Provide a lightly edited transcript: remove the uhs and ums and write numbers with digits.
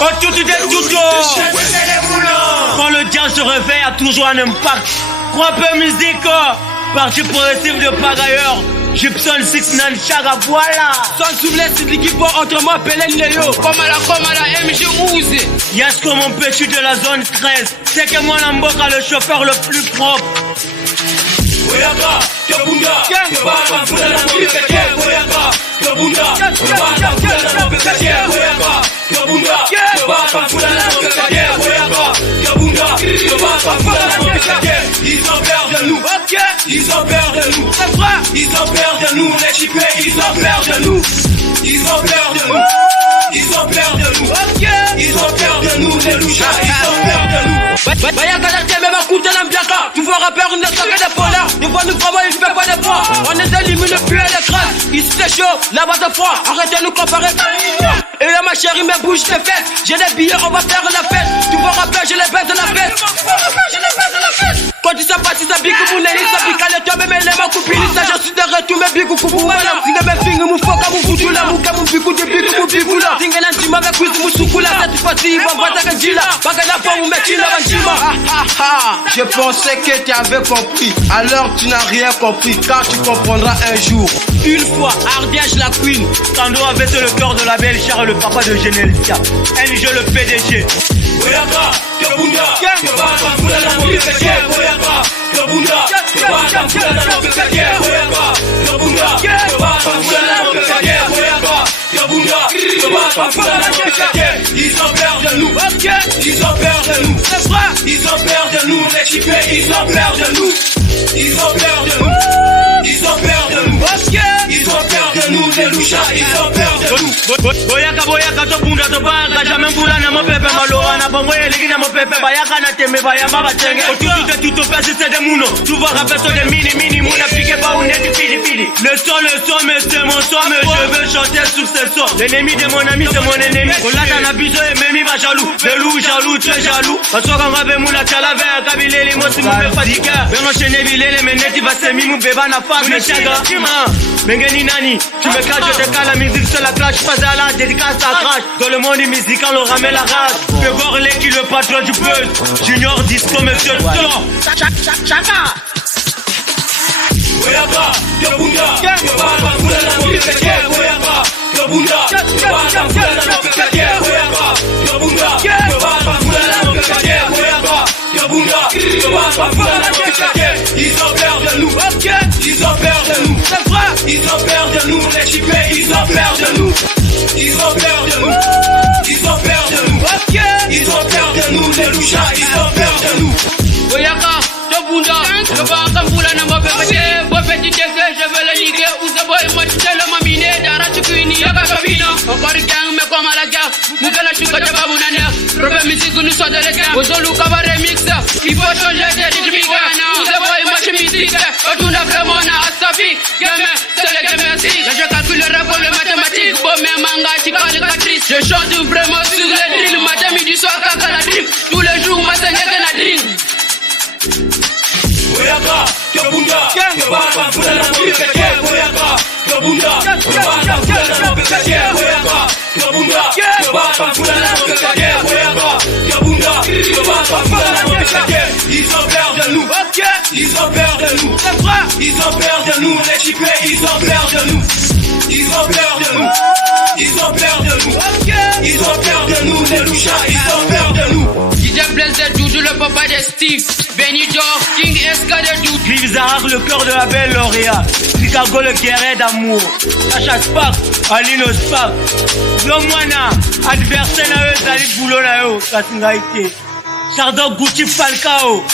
Autour du quand le diable se réveille, a toujours un impact. Rappeur musique, parti progressif de pagailleur. Gibson 69 Chaga, voilà. Sans souffler, c'est l'équipe entre moi, Belen Léo. Comme à la MG Ouze. Yasko, mon petit de la zone 13. C'est que moi, Namboka, le chauffeur le plus propre. Ils ont peur de nous, ils ont peur de nous, ils ont peur de nous, les chipés, ils ont peur de nous, ils ont peur de nous, ils ont peur de nous, ils ont peur de nous, les louchards, ils ont peur de nous. Tu vois rappeur, on est stocké des polars. Ils voient nous comment il fait pas d'efforts. On est éliminé plus les crânes. Ici c'est chaud, là-bas c'est froid. Arrêtez de nous comparer. Et là ma chérie, mes bouges tes fesses. J'ai des billets, on va faire la fête. Tu vois rappeur, je les baisse de la fête. Quand tu sais pas si ça pique ou n'est ça pique à l'état, mais les mains coupées. Ça j'en suis de retour, mes bigoux coupou. Madame, si mes fingres, mon foc, mon foutu là, mon camou, bigou, de bigou, mon bigou là. Tingalan, tu m'avais cuit, mon soukou là. Cette fois-ci, il va voir ta gandila. Bagada, pas mon mec, il a Je pensais que tu avais compris, alors tu n'as rien compris, car tu comprendras un jour. Une fois, Ardèche la queen, Tando avait le cœur de la belle Charles, le papa de Genelcia. NG le PDG. Ils ont peur de nous, ils ont peur de nous, ils ont peur de nous, les chipés, ils ont peur de nous, ils ont peur de nous, ils ont peur de nous, ils ont peur de nous, les louchards, ils ont peur de nous. Boyaka to bunda to banga jamais mbula na mopepe malora na bongo eliki na mopepe bayaka na tembe bayamba batenge tout to passe c'est des mouno tu vois rappelle de mini mouna piqué pas ou net pili le son mais c'est mon son mais je veux chanter sur ce son l'ennemi de mon ami c'est mon ennemi kolata na biso et même va jaloux le loup jaloux très jaloux parce qu'on va be moula chala vers kabileli mo si mo be fadiga ben enchaîner bilele mais net va se mimu beba na face mais chaga mengeni nani tu me caches je te cale la musique c'est la clash pas à la dédicace à crash dans le monde musical on ramène la race que Gorlé qui le patron du buzz Junior Disco monsieur le son Chaka Ils ont peur de nous, ils ont peur de nous, ils ont peur de nous, les chipés, ils ont peur de nous, ils ont peur de nous, ils ont peur de nous, ils ont peur de nous, les louchards, ils ont peur de nous. Oyaka, Tobunda, le banque Moula n'a pas fait, vous faites du décès, je veux le liguer, vous savez, moi je le maminé, d'Arachukini, Yaka Kabina, encore gang, mais comme à la gare, Moukala Chuka Jababounana, Robert Musique, nous sommes de l'état, Ozolu Kaba Remix, il faut changer de rythmique, vous savez, moi je musique, on a vraiment à Asafi, gamin, c'est le gamin, je calcule le rapport, le mathématique, bon, mais manga, calculatrice, je chante vraiment sur le drill, matin, midi, soir, kaka la drip, tous les jours, matin, y'a la drill. Oyaka, Tobunda, Oyaka, Tobunda, ils ont peur de nous, ils ont peur de nous, ils ont peur de nous, les chipés, ils ont peur de nous, ils ont peur de nous, ils ont peur de nous, ils ont peur de nous, les louchards, ils ont peur de nous. DJ Blazer, Doudou, le papa de Steve, Benny Dor, King SK de Doudou. Vive Zahar, le cœur de la belle Lauréat. Chicago, le guerrier d'amour. Sacha Spark, Alino Spark. Lomwana, adversaire na eux, Zali Boulot na eux, Kasingaïté. Chardon Gucci Falcao.